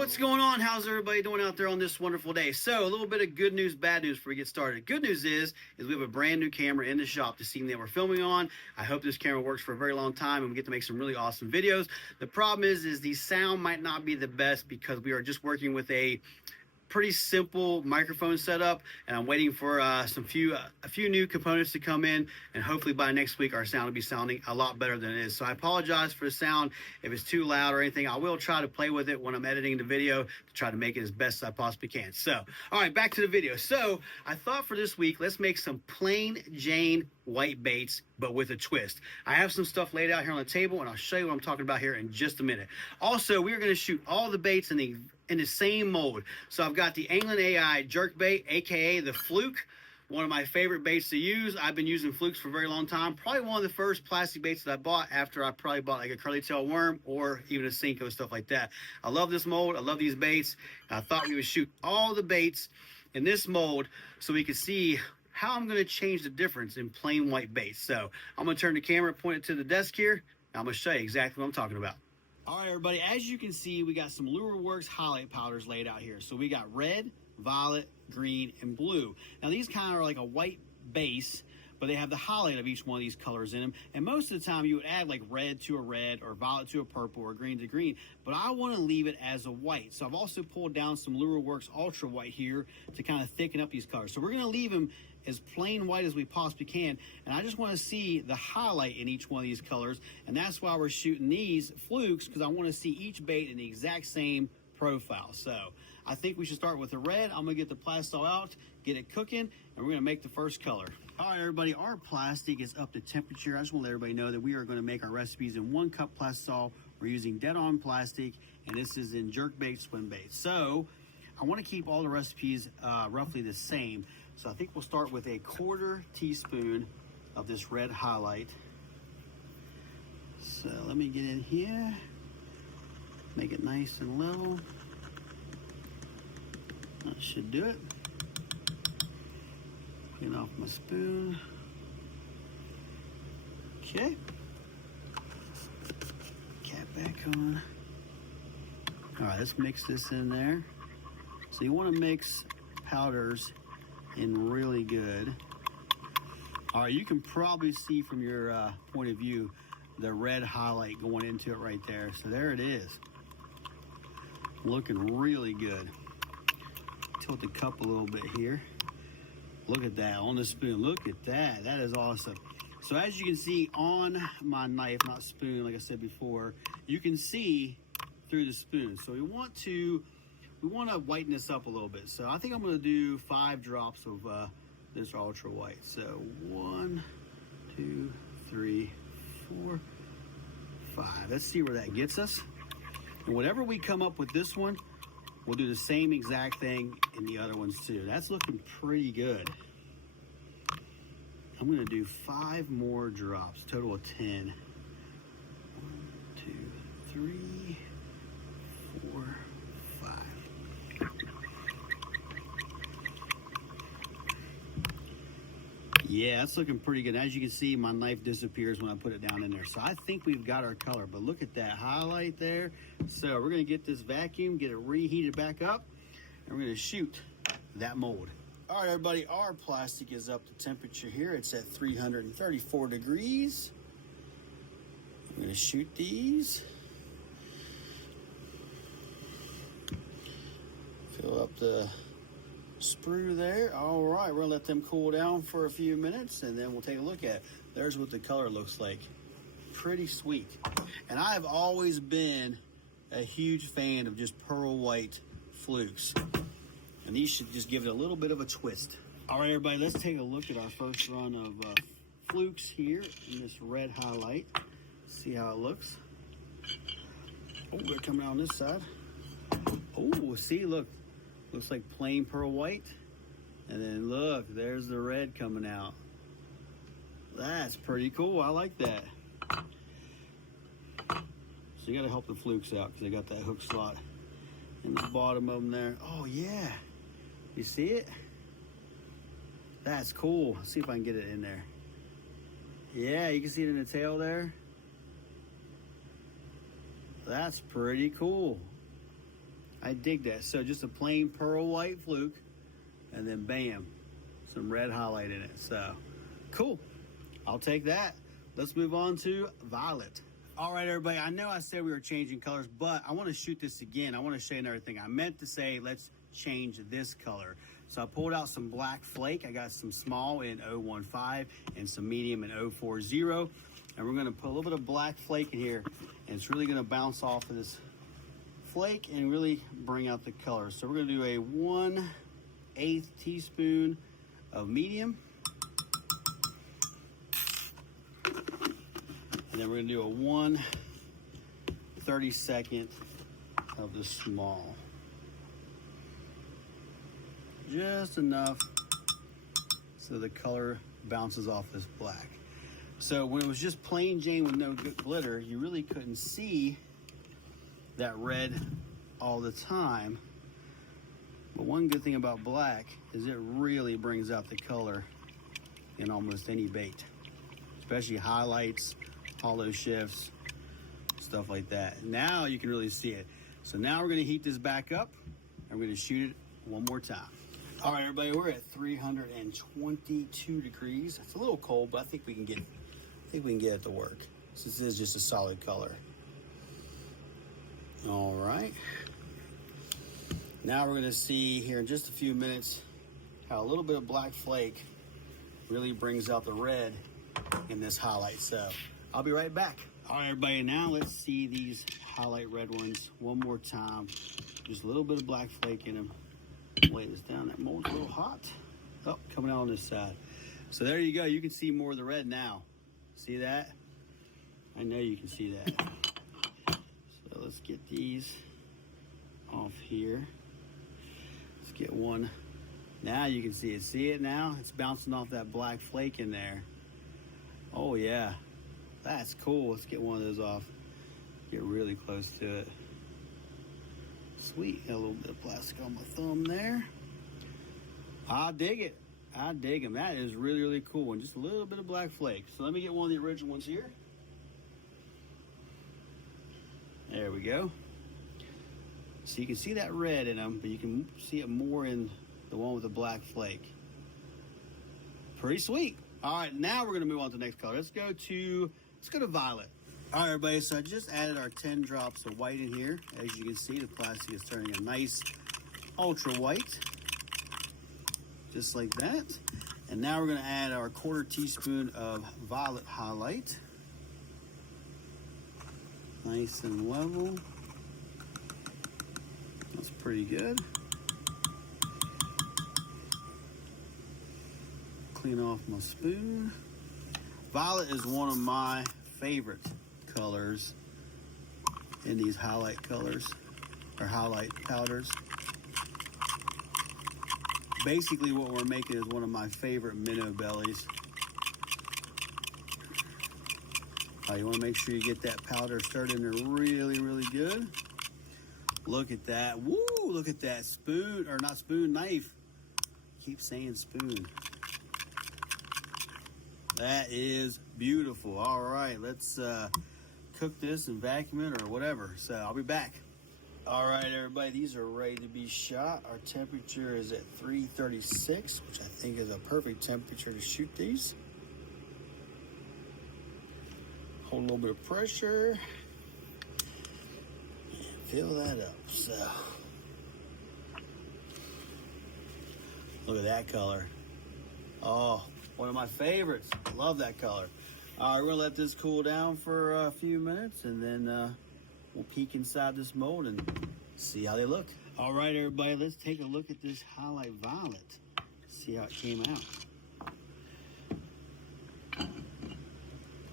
What's going on? How's everybody doing out there on this wonderful day? So, a little bit of good news, bad news before we get started. Good news is we have a brand new camera in the shop, the scene that we're filming on. I hope this camera works for a very long time and we get to make some really awesome videos. The problem is the sound might not be the best because we are just working with a pretty simple microphone setup, and I'm waiting for a few new components to come in, and hopefully by next week our sound will be sounding a lot better than it is. So I apologize for the sound if it's too loud or anything. I will try to play with it when I'm editing the video to try to make it as best as I possibly can. So, all right, back to the video. So I thought for this week, let's make some plain Jane white baits, but with a twist. I have some stuff laid out here on the table, and I'll show you what I'm talking about here in just a minute. Also, we are going to shoot all the baits in the same mold. So I've got the Anglin AI jerk bait, aka the fluke, one of my favorite baits to use. I've been using flukes for a very long time. Probably one of the first plastic baits that I bought after I probably bought like a curly tail worm or even a Senko, stuff like that. I love this mold. I love these baits. I thought we would shoot all the baits in this mold so we could see how I'm going to change the difference in plain white baits. So I'm going to turn the camera, point it to the desk here, and I'm going to show you exactly what I'm talking about. All right, everybody, as you can see, we got some Lure Works Hi Lite powders laid out here. So we got red, violet, green, and blue. Now, these kind of are like a white base, but they have the highlight of each one of these colors in them. And most of the time, you would add like red to a red or violet to a purple or green to green. But I want to leave it as a white. So I've also pulled down some Lure Works Ultra White here to kind of thicken up these colors. So we're going to leave them as plain white as we possibly can, and I just want to see the highlight in each one of these colors, and that's why we're shooting these flukes, because I want to see each bait in the exact same profile. So I think we should start with the red. I'm gonna get the plastic out, get it cooking, and we're gonna make the first color. All right, everybody, our plastic is up to temperature. I just want to let everybody know that we are going to make our recipes in 1 cup plastisol. We're using dead on plastic, and this is in jerk bait, swim bait. So I want to keep all the recipes roughly the same. So I think we'll start with a 1/4 teaspoon of this red Hi Lite. So let me get in here, make it nice and level. That should do it. Clean off my spoon. Okay. Cap back on. All right, let's mix this in there. So you want to mix powders in really good. All right, you can probably see from your point of view the red highlight going into it right there. So there it is, looking really good. Tilt the cup a little bit here. Look at that on the spoon. Look at that. That is awesome. So as you can see on my knife, not spoon, like I said before, you can see through the spoon. So we want to whiten this up a little bit. So I think I'm going to do 5 drops of this ultra white. So 1, 2, 3, 4, 5. Let's see where that gets us. And whatever we come up with this one, we'll do the same exact thing in the other ones too. That's looking pretty good. I'm going to do 5 more drops, total of 10. 1, 2, 3, 4, 5. Yeah, that's looking pretty good. As you can see, my knife disappears when I put it down in there. So I think we've got our color, but look at that highlight there. So we're gonna get this vacuum, get it reheated back up, and we're gonna shoot that mold. All right, everybody, our plastic is up to temperature here. It's at 334 degrees. I'm gonna shoot these. Fill up the sprue there. All right, we're gonna let them cool down for a few minutes, and then we'll take a look at it. There's what the color looks like. Pretty sweet. And I've always been a huge fan of just pearl white flukes, and these should just give it a little bit of a twist. All right, everybody, let's take a look at our first run of flukes here in this red Hi Lite. See how it looks. Oh, they're coming out on this side. Oh, see, look. Looks like plain pearl white. And then look, there's the red coming out. That's pretty cool. I like that. So you got to help the flukes out because they got that hook slot in the bottom of them there. Oh, yeah. You see it? That's cool. Let's see if I can get it in there. Yeah, you can see it in the tail there. That's pretty cool. I dig that. So just a plain pearl white fluke, and then bam, some red highlight in it. So cool. I'll take that. Let's move on to violet. All right, everybody, I know I said we were changing colors, but I want to shoot this again. I want to show you another thing. I meant to say let's change this color. So I pulled out some black flake. I got some small in 015 and some medium in 040. And we're going to put a little bit of black flake in here, and it's really going to bounce off of this flake and really bring out the color. So we're going to do a 1/8 teaspoon of medium. And then we're going to do a 1/32 of the small. Just enough so the color bounces off this black. So when it was just plain Jane with no glitter, you really couldn't see that red all the time. But one good thing about black is it really brings out the color in almost any bait, especially highlights, hollow shifts, stuff like that. Now you can really see it. So now we're going to heat this back up and we're going to shoot it one more time. All right, everybody, we're at 322 degrees. It's a little cold, but I think we can get it to work. Since this is just a solid color. All right. Now we're going to see here in just a few minutes how a little bit of black flake really brings out the red in this highlight. So I'll be right back. All right, everybody, now let's see these highlight red ones one more time. Just a little bit of black flake in them. Lay this down. That mold's a little hot. Oh, coming out on this side. So there you go. You can see more of the red now. See that? I know you can see that. So let's get these off here. Let's get one. Now you can see it. See it now? It's bouncing off that black flake in there. Oh yeah. That's cool. Let's get one of those off. Get really close to it. Sweet. Got a little bit of plastic on my thumb there. I dig it. I dig them. That is really, really cool. And just a little bit of black flake. So let me get one of the original ones here. There we go. So you can see that red in them, but you can see it more in the one with the black flake. Pretty sweet. All right, now we're going to move on to the next color. Let's go to violet. All right, everybody, so I just added our 10 drops of white in here. As you can see, the plastic is turning a nice ultra white. Just like that. And now we're going to add our 1/4 teaspoon of violet highlight. Nice and level. That's pretty good. Clean off my spoon. Violet is one of my favorite colors in these highlight colors or highlight powders. Basically what we're making is one of my favorite minnow bellies. You want to make sure you get that powder stirred in there really, really good. Look at that. Woo! Look at that spoon, or not spoon, knife. Keep saying spoon. That is beautiful. All right, let's cook this and vacuum it or whatever. So I'll be back. All right, everybody, these are ready to be shot. Our temperature is at 336, which I think is a perfect temperature to shoot these. Hold a little bit of pressure. And fill that up. So, look at that color. Oh, one of my favorites. Love that color. All right, we're gonna let this cool down for a few minutes, and then we'll peek inside this mold and see how they look. All right, everybody, let's take a look at this highlight violet. See how it came out.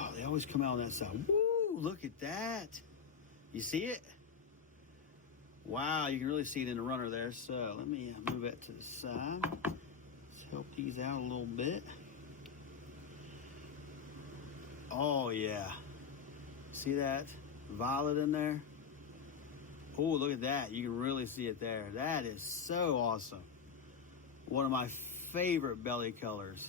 Oh, they always come out on that side. Woo, look at that. You see it? Wow, you can really see it in the runner there. So let me move that to the side. Let's help these out a little bit. Oh, yeah. See that violet in there? Oh, look at that. You can really see it there. That is so awesome. One of my favorite belly colors.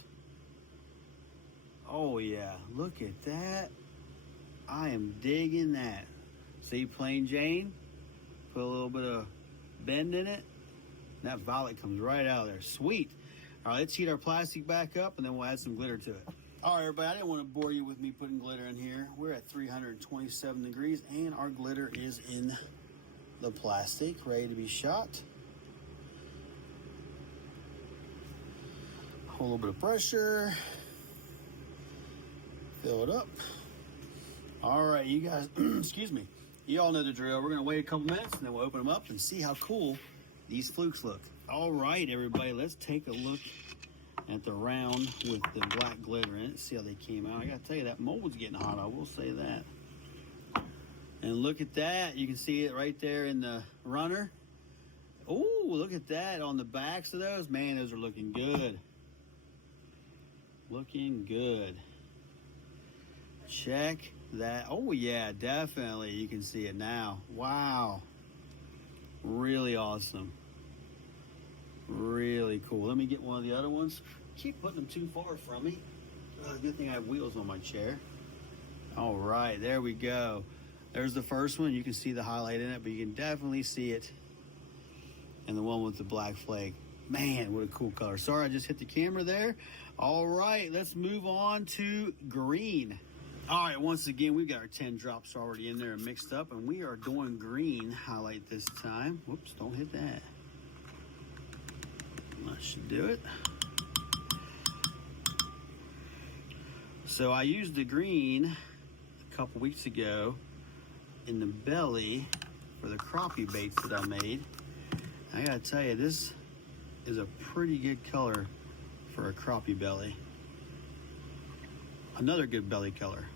Oh, yeah. Look at that. I am digging that. See, plain Jane? Put a little bit of bend in it. And that violet comes right out of there. Sweet. All right, let's heat our plastic back up, and then we'll add some glitter to it. All right, everybody, I didn't want to bore you with me putting glitter in here. We're at 327 degrees, and our glitter is in the plastic, ready to be shot. Hold a little bit of pressure. Fill it up. All right, you guys, excuse me. You all know the drill. We're gonna wait a couple minutes, and then we'll open them up and see how cool these flukes look. All right, everybody, let's take a look at the round with the black glitter in it. See how they came out. I gotta tell you, that mold's getting hot, I will say that. And look at that. You can see it right there in the runner. Oh, look at that on the backs of those. Man, those are looking good. Looking good. Check that. Oh, yeah, definitely. You can see it now. Wow. Really awesome. Really cool. Let me get one of the other ones. Keep putting them too far from me. Good thing I have wheels on my chair. All right, there we go. There's the first one. You can see the highlight in it, but you can definitely see it. And the one with the black flake. Man, what a cool color. Sorry, I just hit the camera there. All right, let's move on to green. All right, once again, we've got our 10 drops already in there and mixed up, and we are doing green highlight this time. Whoops, don't hit that. That should do it. So I used the green a couple weeks ago in the belly for the crappie baits that I made. I gotta tell you, this is a pretty good color for a crappie belly. Another good belly color.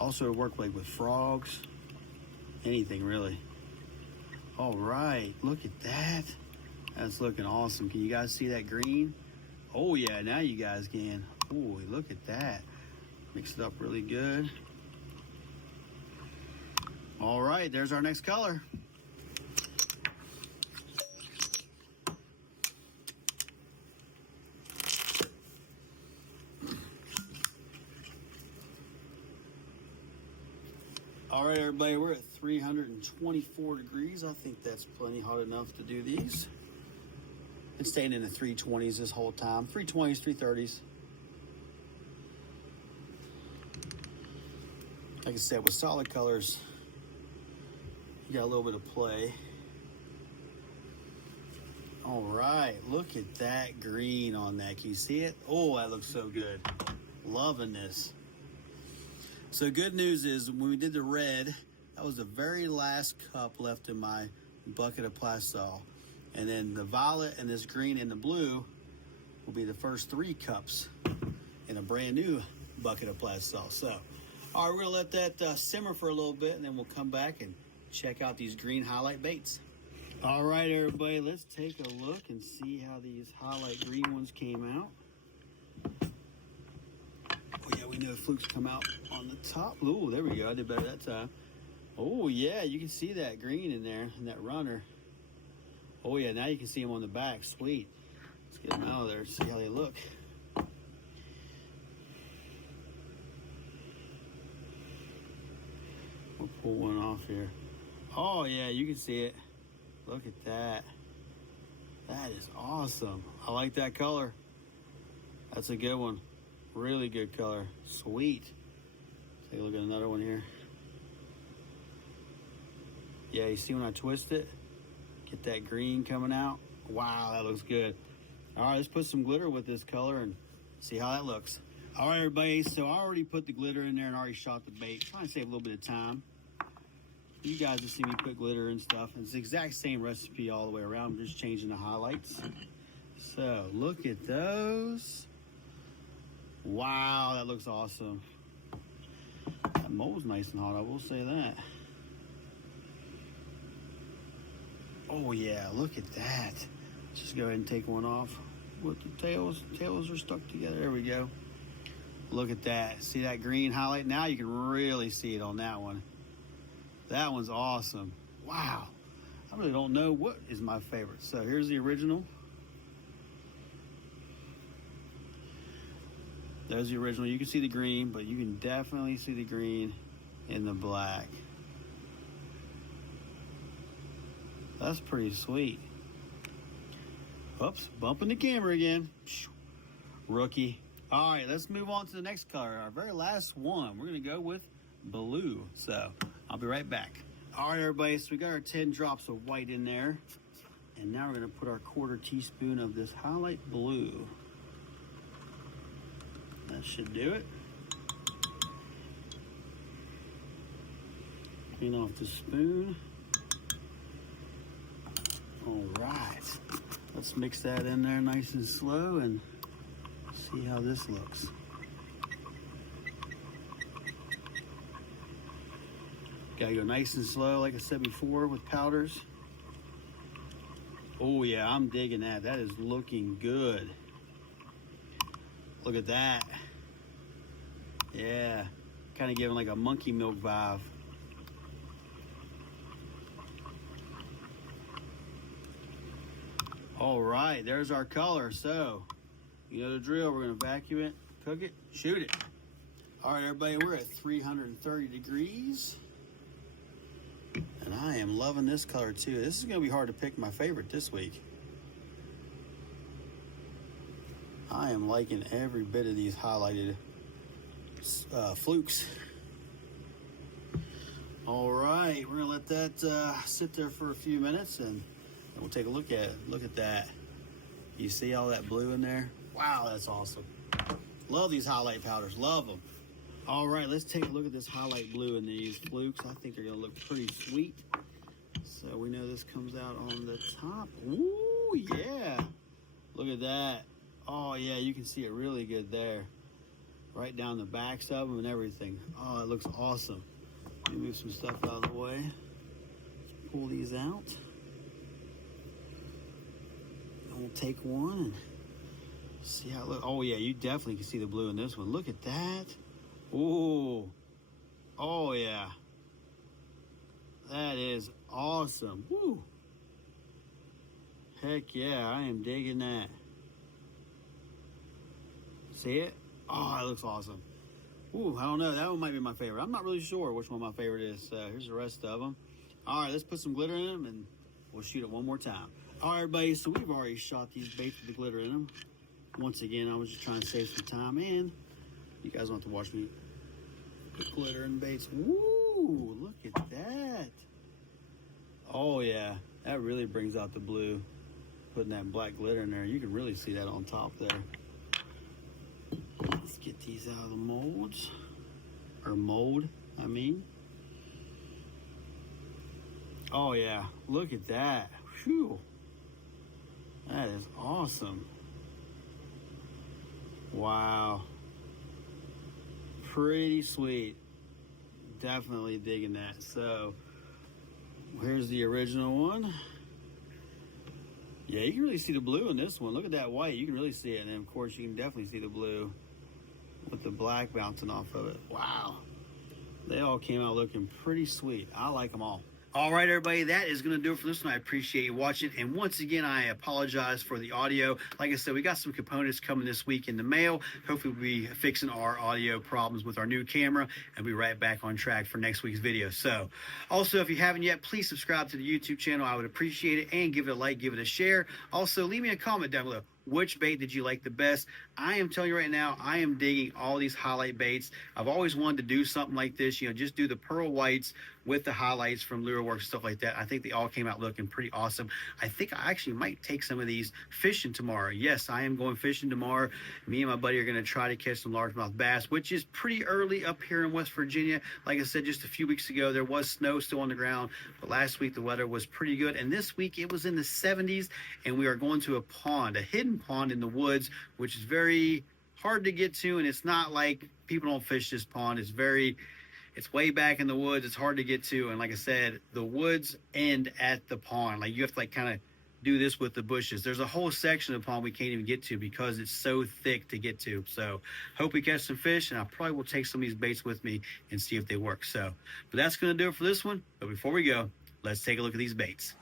Also work like with frogs, anything really. All right, look at that. That's looking awesome. Can you guys see that green? Oh yeah, now you guys can. Oh, look at that. Mix it up really good. All right, there's our next color. All right, everybody, we're at 324 degrees. I think that's plenty hot enough to do these. It's staying in the 320s this whole time. 320s, 330s. Like I said, with solid colors, you got a little bit of play. All right, look at that green on that. Can you see it? Oh, that looks so good. Loving this. So good news is when we did the red, that was the very last cup left in my bucket of Plasol. And then the violet and this green and the blue will be the first 3 cups in a brand new bucket of Plasol. So, all right, we're gonna let that simmer for a little bit, and then we'll come back and check out these green highlight baits. All right, everybody, let's take a look and see how these highlight green ones came out. Oh yeah, we know flukes come out on the top. Ooh, there we go, I did better that time. Oh yeah, you can see that green in there, in that runner. Oh yeah, now you can see them on the back. Sweet. Let's get them out of there, see how they look. We'll pull one off here. Oh yeah, you can see it. Look at that. That is awesome. I like that color. That's a good one. Really good color. Sweet. Take a look at another one here. Yeah, you see when I twist it? Get that green coming out. Wow, that looks good. All right, let's put some glitter with this color and see how that looks. All right, everybody, so I already put the glitter in there and already shot the bait. Trying to save a little bit of time. You guys have seen me put glitter and stuff. It's the exact same recipe all the way around. I'm just changing the highlights. So, look at those. Wow, that looks awesome. That mold's nice and hot, I will say that. Oh yeah, look at that. Let's just go ahead and take one off with the tails. Tails are stuck together. There we go. Look at that. See that green highlight? Now you can really see it on that one. That one's awesome. Wow. I really don't know what is my favorite. So here's the original. There's the original. You can see the green, but you can definitely see the green in the black. That's pretty sweet. Oops, bumping the camera again. Rookie. All right, let's move on to the next color. Our very last one. We're going to go with blue. So I'll be right back. All right, everybody. So we got our 10 drops of white in there. And now we're going to put our 1/4 teaspoon of this Hi Lite blue. That should do it. Clean off the spoon. All right. Let's mix that in there nice and slow and see how this looks. Gotta go nice and slow, like I said before, with powders. Oh yeah, I'm digging that. That is looking good. Look at that. Yeah, kind of giving like a monkey milk vibe. All right, there's our color. So, you know the drill. We're gonna vacuum it, cook it, shoot it. All right, everybody, we're at 330 degrees. And I am loving this color too. This is gonna be hard to pick my favorite this week. I am liking every bit of these highlighted flukes. All right, we're gonna let that sit there for a few minutes and we'll take a look at it. Look at that. You see all that blue in there? Wow, that's awesome. Love these highlight powders, love them. All right, let's take a look at this highlight blue in these flukes. I think they're gonna look pretty sweet. So we know this comes out on the top. Ooh, yeah. Look at that. Oh yeah, you can see it really good there. Right down the backs of them and everything. Oh, it looks awesome. Let me move some stuff out of the way. Pull these out. And we'll take one and see how it looks. Oh yeah, you definitely can see the blue in this one. Look at that. Ooh. Oh yeah. That is awesome. Woo. Heck yeah, I am digging that. See it? Oh, it looks awesome. Ooh, I don't know. That one might be my favorite. I'm not really sure which one my favorite is. Here's the rest of them. All right, let's put some glitter in them and we'll shoot it one more time. All right, everybody, so we've already shot these baits with the glitter in them. Once again, I was just trying to save some time, and you guys don't have to watch me put glitter in baits. Woo, look at that. Oh, yeah, that really brings out the blue. Putting that black glitter in there, you can really see that on top there. Let's get these out of the molds, or mold, I mean. Oh yeah, look at that. Whew. That is awesome. Wow. Pretty sweet. Definitely digging that. So, here's the original one. Yeah, you can really see the blue in this one. Look at that white. You can really see it. And then, of course, you can definitely see the blue with the black bouncing off of it. Wow. They all came out looking pretty sweet. I like them all. All right, everybody, that is going to do it for this one. I appreciate you watching. And once again, I apologize for the audio. Like I said, we got some components coming this week in the mail. Hopefully, we'll be fixing our audio problems with our new camera and be right back on track for next week's video. So, also, if you haven't yet, please subscribe to the YouTube channel. I would appreciate it. And give it a like, give it a share. Also, leave me a comment down below. Which bait did you like the best? I am telling you right now, I am digging all these highlight baits. I've always wanted to do something like this, you know, just do the pearl whites with the highlights from Lure Works, stuff like that. I think they all came out looking pretty awesome. I think I actually might take some of these fishing tomorrow. Yes, I am going fishing tomorrow. Me and my buddy are going to try to catch some largemouth bass, which is pretty early up here in West Virginia. Like I said, just a few weeks ago, there was snow still on the ground, but last week the weather was pretty good. And this week it was in the 70s, and we are going to a pond, a hidden pond in the woods, which is very hard to get to, and it's not like people don't fish this pond. It's way back in the woods. It's hard to get to, and like I said, the woods end at the pond. Like you have to like kind of do this with the bushes. There's a whole section of the pond we can't even get to because it's so thick to get to. So hope we catch some fish, and I probably will take some of these baits with me and see if they work. So, but that's going to do it for this one. But before we go, let's take a look at these baits.